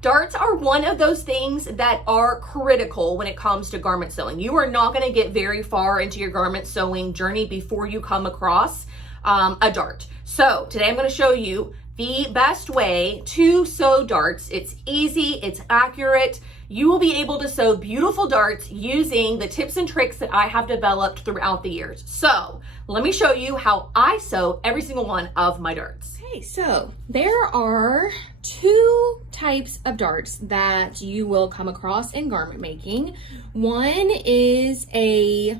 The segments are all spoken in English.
Darts are one of those things that are critical when it comes to garment sewing. You are not going to get very far into your garment sewing journey before you come across a dart. So today I'm going to show you the best way to sew darts. It's easy, it's accurate. You will be able to sew beautiful darts using the tips and tricks that I have developed throughout the years. So let me show you how I sew every single one of my darts. Okay, so there are two types of darts that you will come across in garment making. One is a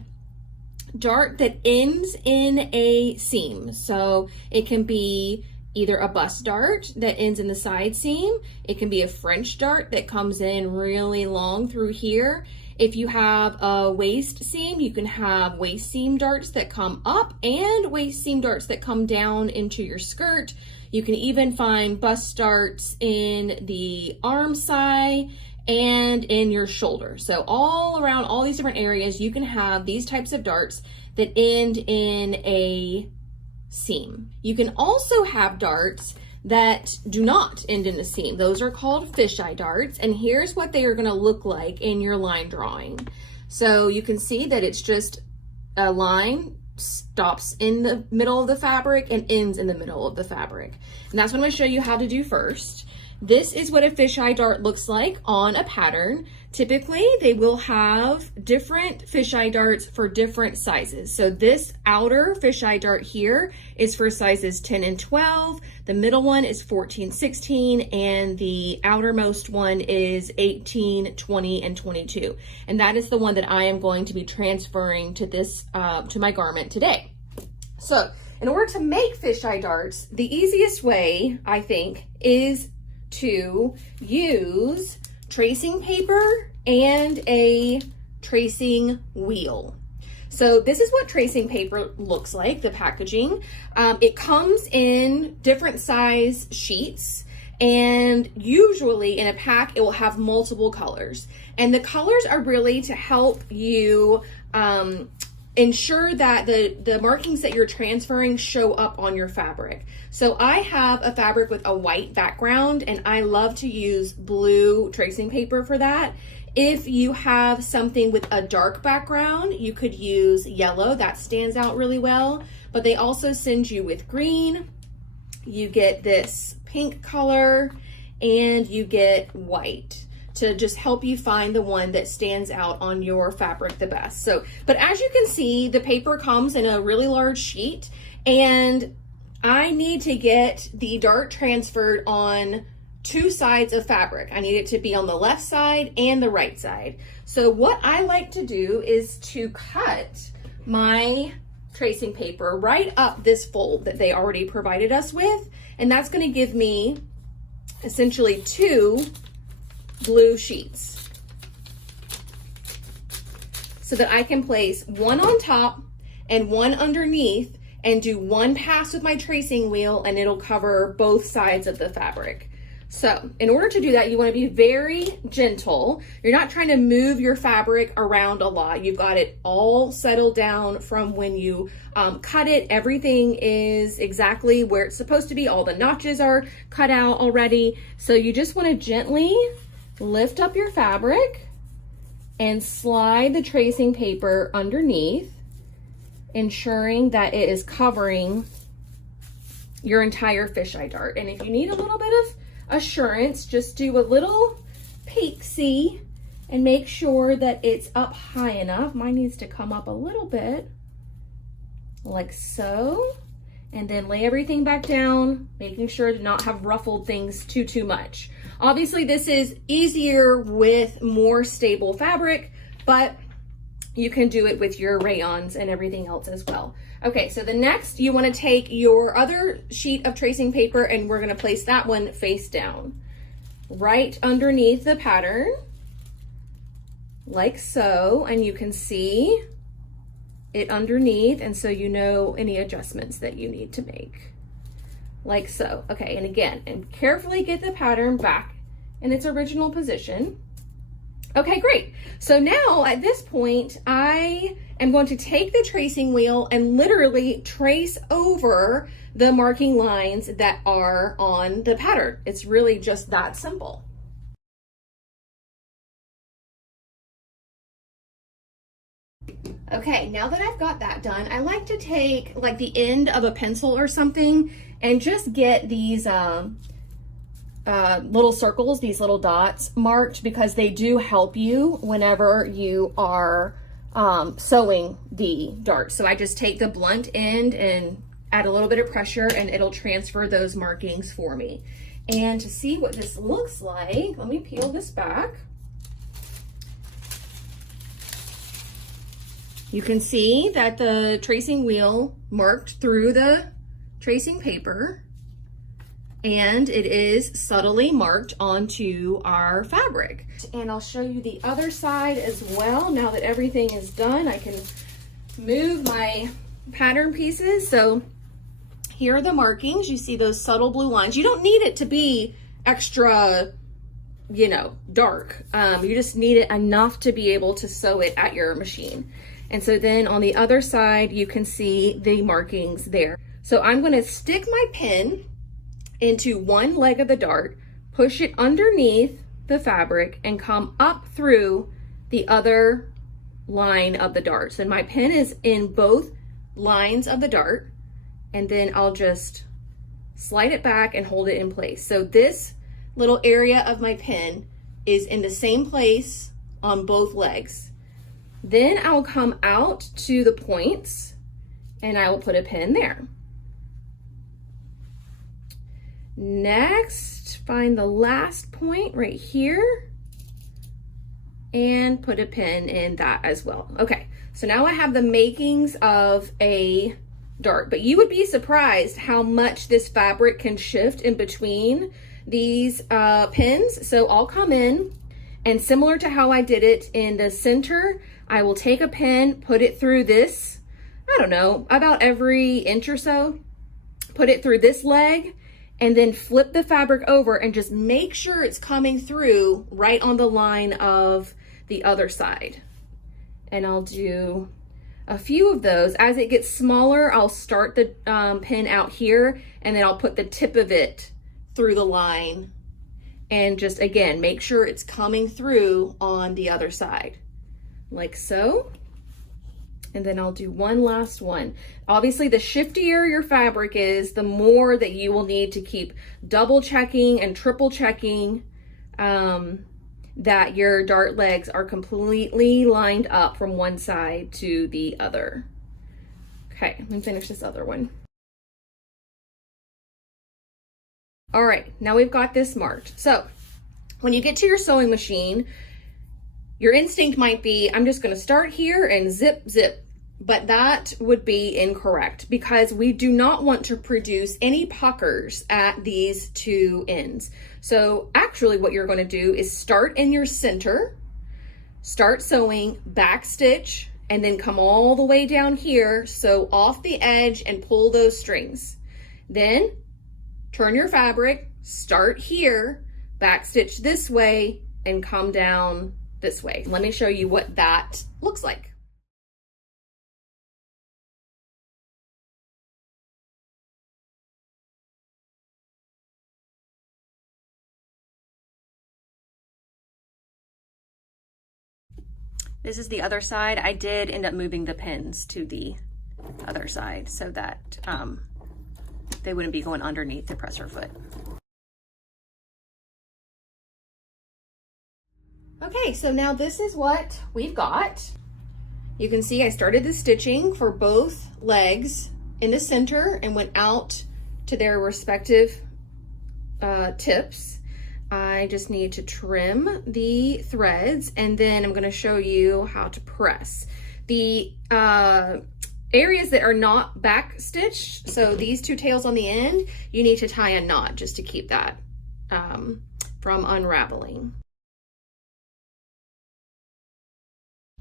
dart that ends in a seam. So it can be either a bust dart that ends in the side seam. It can be a French dart that comes in really long through here. If you have a waist seam, you can have waist seam darts that come up and waist seam darts that come down into your skirt. You can even find bust darts in the arm side and in your shoulder. So all around all these different areas, you can have these types of darts that end in a seam. You can also have darts that do not end in a seam. Those are called fisheye darts, and here's what they are going to look like in your line drawing. So you can see that it's just a line, stops in the middle of the fabric and ends in the middle of the fabric. And that's what I'm going to show you how to do first. This is what a fisheye dart looks like on a pattern. Typically, they will have different fisheye darts for different sizes. So this outer fisheye dart here is for sizes 10 and 12. The middle one is 14, 16, and the outermost one is 18, 20, and 22. And that is the one that I am going to be transferring to this, to my garment today. So in order to make fisheye darts, the easiest way, I think, is to use tracing paper and a tracing wheel. So this is what tracing paper looks like, the packaging. It comes in different size sheets, and usually in a pack it will have multiple colors. And the colors are really to help you ensure that the markings that you're transferring show up on your fabric. So I have a fabric with a white background, and I love to use blue tracing paper for that. If you have something with a dark background, you could use yellow. That stands out really well. But they also send you with green. You get this pink color, and you get white to just help you find the one that stands out on your fabric the best. So, but as you can see, the paper comes in a really large sheet, and I need to get the dart transferred on two sides of fabric. I need it to be on the left side and the right side. So what I like to do is to cut my tracing paper right up this fold that they already provided us with, and that's going to give me essentially two blue sheets so that I can place one on top and one underneath and do one pass with my tracing wheel, and it'll cover both sides of the fabric. So in order to do that, you want to be very gentle. You're not trying to move your fabric around a lot. You've got it all settled down from when you cut it. Everything is exactly where it's supposed to be. All the notches are cut out already. So you just want to gently lift up your fabric and slide the tracing paper underneath, ensuring that it is covering your entire fisheye dart. And if you need a little bit of assurance, just do a little peek-see and make sure that it's up high enough. Mine needs to come up a little bit, like so. And then lay everything back down, making sure to not have ruffled things too much. Obviously, this is easier with more stable fabric, but you can do it with your rayons and everything else as well. Okay, so the next, you want to take your other sheet of tracing paper, and we're going to place that one face down right underneath the pattern, like so. And you can see it underneath, and so you know any adjustments that you need to make, like so. Okay, and again, and carefully get the pattern back in its original position. Okay, great. So now at this point, I am going to take the tracing wheel and literally trace over the marking lines that are on the pattern. It's really just that simple. Okay, now that I've got that done, I like to take like the end of a pencil or something and just get these little circles, these little dots marked, because they do help you whenever you are sewing the dart. So I just take the blunt end and add a little bit of pressure and it'll transfer those markings for me. And to see what this looks like, let me peel this back. You can see that the tracing wheel marked through the tracing paper, and it is subtly marked onto our fabric. And I'll show you the other side as well. Now that everything is done, I can move my pattern pieces. So here are the markings. You see those subtle blue lines. You don't need it to be extra, you know, dark. You just need it enough to be able to sew it at your machine. And so then on the other side, you can see the markings there. So I'm going to stick my pin into one leg of the dart, push it underneath the fabric, and come up through the other line of the dart. So my pin is in both lines of the dart, and then I'll just slide it back and hold it in place. So this little area of my pin is in the same place on both legs. Then I'll come out to the points and I will put a pin there. Next, find the last point right here and put a pin in that as well. Okay, so now I have the makings of a dart, but you would be surprised how much this fabric can shift in between these pins. So I'll come in, and similar to how I did it in the center, I will take a pin, put it through this, I don't know, about every inch or so, put it through this leg, and then flip the fabric over and just make sure it's coming through right on the line of the other side. And I'll do a few of those. As it gets smaller, I'll start the pin out here, and then I'll put the tip of it through the line, and just again make sure it's coming through on the other side, like so. And then I'll do one last one. Obviously, the shiftier your fabric is, the more that you will need to keep double checking and triple checking that your dart legs are completely lined up from one side to the other. Okay, let me finish this other one. All right, now we've got this marked. So when you get to your sewing machine, your instinct might be, I'm just going to start here and zip, zip. But that would be incorrect, because we do not want to produce any puckers at these two ends. So actually what you're going to do is start in your center, start sewing, back stitch, and then come all the way down here, sew off the edge and pull those strings. Then turn your fabric, start here, back stitch this way, and come down this way. Let me show you what that looks like. This is the other side. I did end up moving the pins to the other side so that they wouldn't be going underneath the presser foot. Okay, so now this is what we've got. You can see I started the stitching for both legs in the center and went out to their respective tips. I just need to trim the threads, and then I'm going to show you how to press. The areas that are not back stitched, so these two tails on the end, you need to tie a knot just to keep that from unraveling.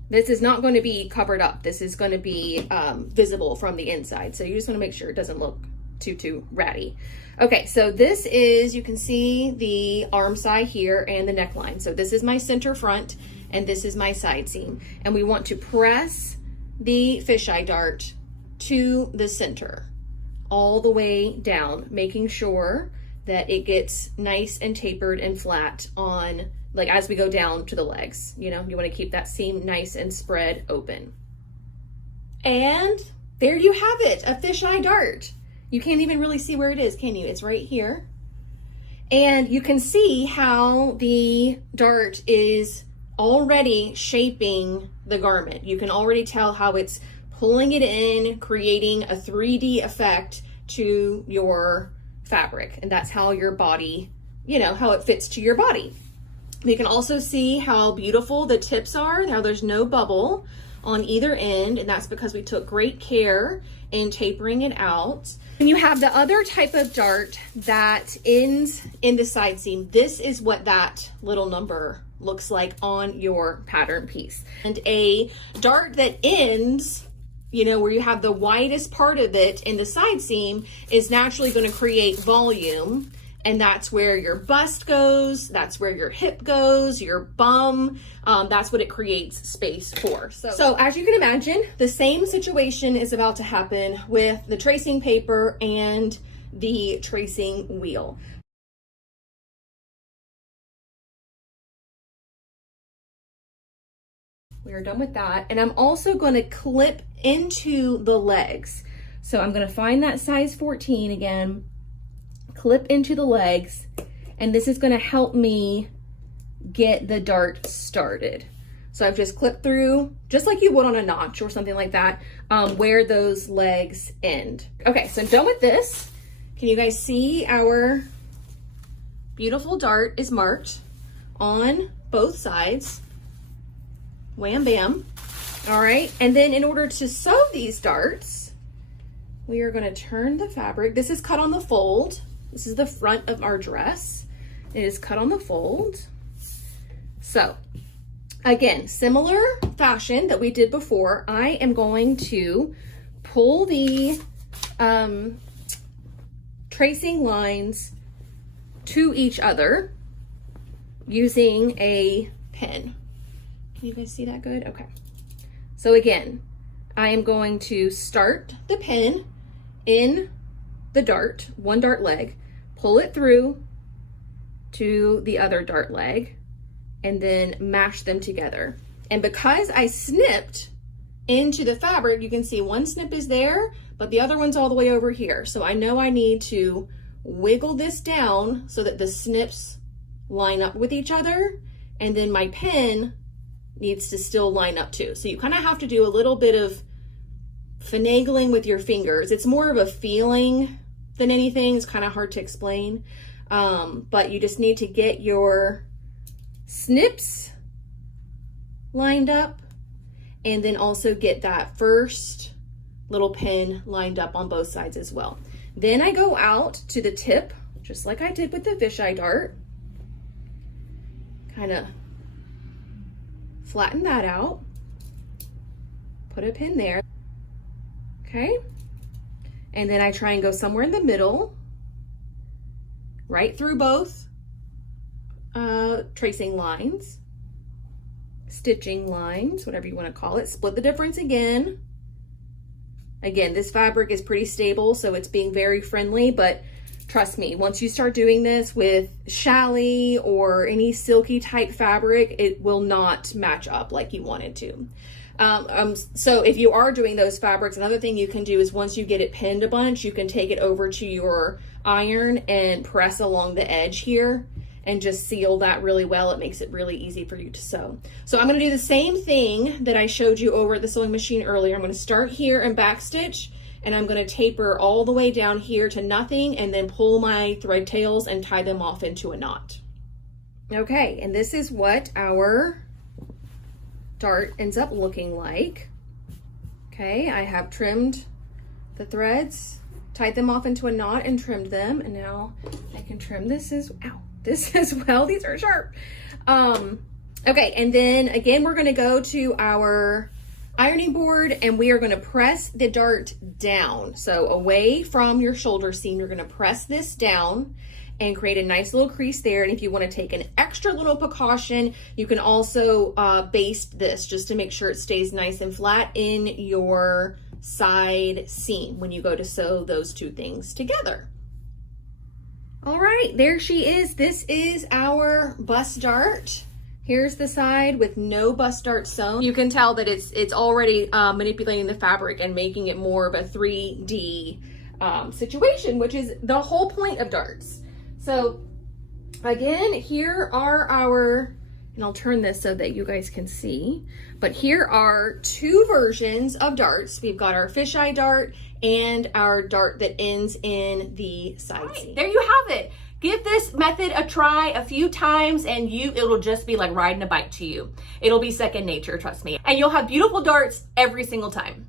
This is not going to be covered up. This is going to be visible from the inside. So you just want to make sure it doesn't look too ratty. Okay, so this is, you can see the arm side here and the neckline. So this is my center front and this is my side seam. And we want to press the fisheye dart to the center all the way down, making sure that it gets nice and tapered and flat on, like as we go down to the legs. You know, you want to keep that seam nice and spread open. And there you have it, a fisheye dart. You can't even really see where it is, can you? It's right here. And you can see how the dart is already shaping the garment. You can already tell how it's pulling it in, creating a 3D effect to your fabric. And that's how your body, you know, how it fits to your body. You can also see how beautiful the tips are. Now there's no bubble on either end, and that's because we took great care in tapering it out. And you have the other type of dart that ends in the side seam. This is what that little number looks like on your pattern piece. And a dart that ends, you know, where you have the widest part of it in the side seam is naturally going to create volume. And that's where your bust goes, that's where your hip goes, your bum, that's what it creates space for. So as you can imagine, the same situation is about to happen with the tracing paper and the tracing wheel. We are done with that. And I'm also going to clip into the legs. So I'm going to find that size 14 again, clip into the legs, and this is going to help me get the dart started. So I've just clipped through, just like you would on a notch or something like that, where those legs end. Okay, so I'm done with this. Can you guys see our beautiful dart is marked on both sides? Wham bam. All right, and then in order to sew these darts, we are going to turn the fabric. This is cut on the fold. This is the front of our dress. It is cut on the fold. So again, similar fashion that we did before, I am going to pull the tracing lines to each other using a pin. Can you guys see that good? Okay. So again, I am going to start the pin in the dart, one dart leg, pull it through to the other dart leg, and then mash them together. And because I snipped into the fabric, you can see one snip is there, but the other one's all the way over here. So I know I need to wiggle this down so that the snips line up with each other, and then my pin needs to still line up too. So you kind of have to do a little bit of finagling with your fingers. It's more of a feeling than anything. It's kind of hard to explain, but you just need to get your snips lined up, and then also get that first little pin lined up on both sides as well. Then I go out to the tip, just like I did with the fisheye dart, kind of flatten that out, put a pin there. Okay, and then I try and go somewhere in the middle, right through both tracing lines, stitching lines, whatever you want to call it. Split the difference again. Again, this fabric is pretty stable, so it's being very friendly, but trust me, once you start doing this with challis or any silky type fabric, it will not match up like you want it to. So if you are doing those fabrics, another thing you can do is once you get it pinned a bunch, you can take it over to your iron and press along the edge here and just seal that really well. It makes it really easy for you to sew. So I'm going to do the same thing that I showed you over at the sewing machine earlier. I'm going to start here and backstitch, and I'm going to taper all the way down here to nothing, and then pull my thread tails and tie them off into a knot. Okay, and this is what our dart ends up looking like. Okay, I have trimmed the threads, tied them off into a knot and trimmed them, and now I can trim this as well. These are sharp. Okay, and then again, we're going to go to our ironing board, and we are going to press the dart down. So away from your shoulder seam, you're going to press this down and create a nice little crease there. And if you want to take an extra little precaution, you can also baste this just to make sure it stays nice and flat in your side seam when you go to sew those two things together. All right, there she is. This is our bust dart. Here's the side with no bust dart sewn. You can tell that it's already manipulating the fabric and making it more of a 3D situation, which is the whole point of darts. So again, here are our, and I'll turn this so that you guys can see, but here are two versions of darts. We've got our fisheye dart and our dart that ends in the side seam. There you have it. Give this method a try a few times and it'll just be like riding a bike to you. It'll be second nature, trust me. And you'll have beautiful darts every single time.